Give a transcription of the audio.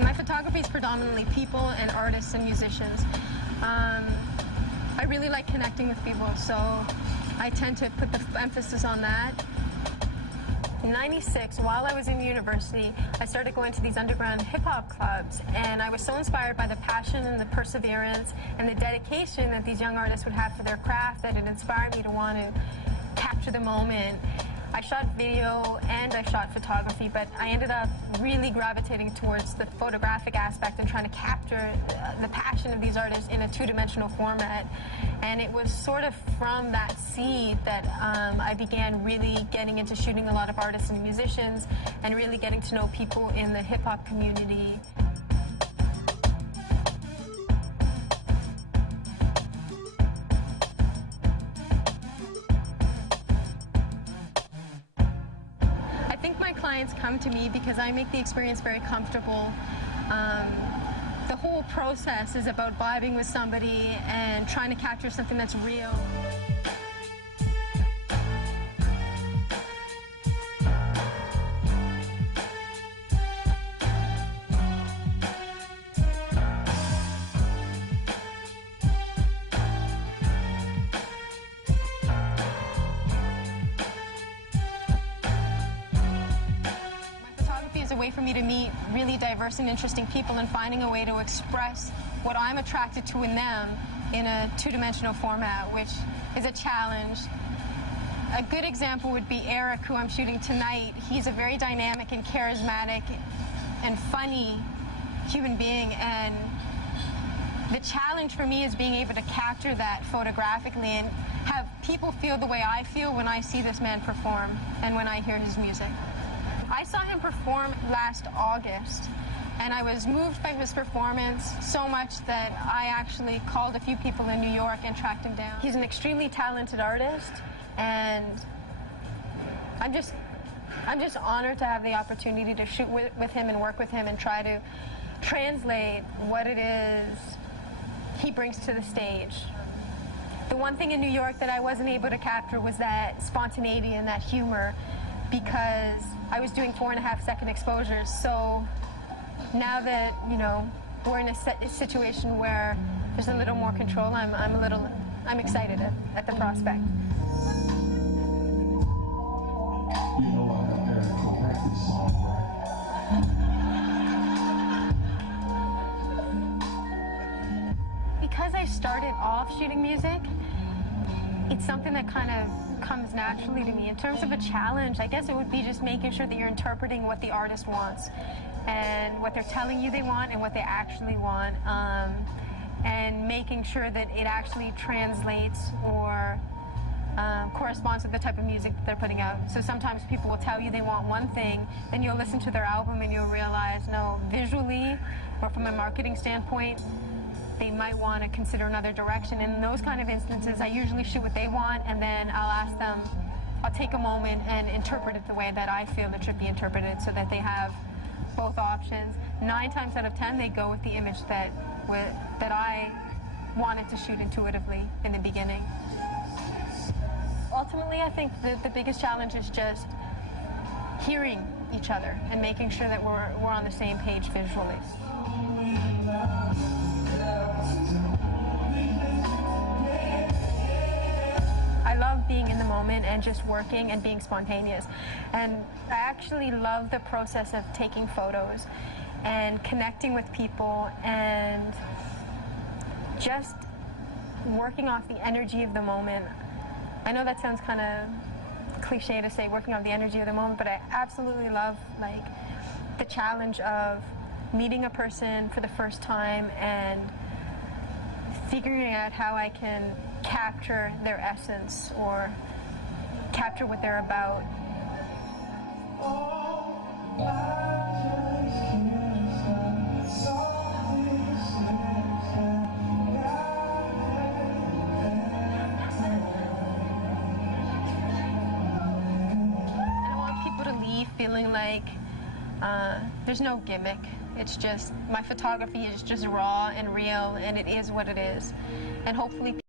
My photography is predominantly people and artists and musicians. I really like connecting with people, so I tend to put the emphasis on that. In '96, while I was in university, I started going to these underground hip-hop clubs, and I was so inspired by the passion and the perseverance and the dedication that these young artists would have for their craft that it inspired me to want to capture the moment. I shot video and I shot photography, but I ended up really gravitating towards the photographic aspect and trying to capture the passion of these artists in a two-dimensional format. And it was sort of from that seed that I began really getting into shooting a lot of artists and musicians and really getting to know people in the hip-hop community. I think my clients come to me because I make the experience very comfortable. The whole process is about vibing with somebody and trying to capture something that's real. A way for me to meet really diverse and interesting people and finding a way to express what I'm attracted to in them in a two-dimensional format, which is a challenge. A good example would be Eric, who I'm shooting tonight. He's a very dynamic and charismatic and funny human being, and the challenge for me is being able to capture that photographically and have people feel the way I feel when I see this man perform and when I hear his music. I saw him perform last August, and I was moved by his performance so much that I actually called a few people in New York and tracked him down. He's an extremely talented artist, and I'm just honored to have the opportunity to shoot with him and work with him and try to translate what it is he brings to the stage. The one thing in New York that I wasn't able to capture was that spontaneity and that humor, because I was doing 4.5-second exposures. So now that, you know, we're in a situation where there's a little more control, I'm excited at the prospect. Because I started off shooting music, it's something that kind of comes naturally to me. In terms of a challenge, I guess it would be just making sure that you're interpreting what the artist wants and what they're telling you they want and what they actually want, and making sure that it actually translates or corresponds with the type of music that they're putting out. So sometimes people will tell you they want one thing, then you'll listen to their album and you'll realize, no, visually or from a marketing standpoint, they might want to consider another direction. In those kind of instances, I usually shoot what they want, and then I'll ask them, I'll take a moment and interpret it the way that I feel it should be interpreted so that they have both options. 9 times out of 10, they go with the image that I wanted to shoot intuitively in the beginning. Ultimately, I think the biggest challenge is just hearing each other and making sure that we're on the same page visually. I love being in the moment and just working and being spontaneous. And I actually love the process of taking photos and connecting with people and just working off the energy of the moment. I know that sounds kind of cliche to say working off the energy of the moment, but I absolutely love like the challenge of meeting a person for the first time and figuring out how I can capture their essence or capture what they're about. And I want people to leave feeling like there's no gimmick. It's just, my photography is just raw and real, and it is what it is. And hopefully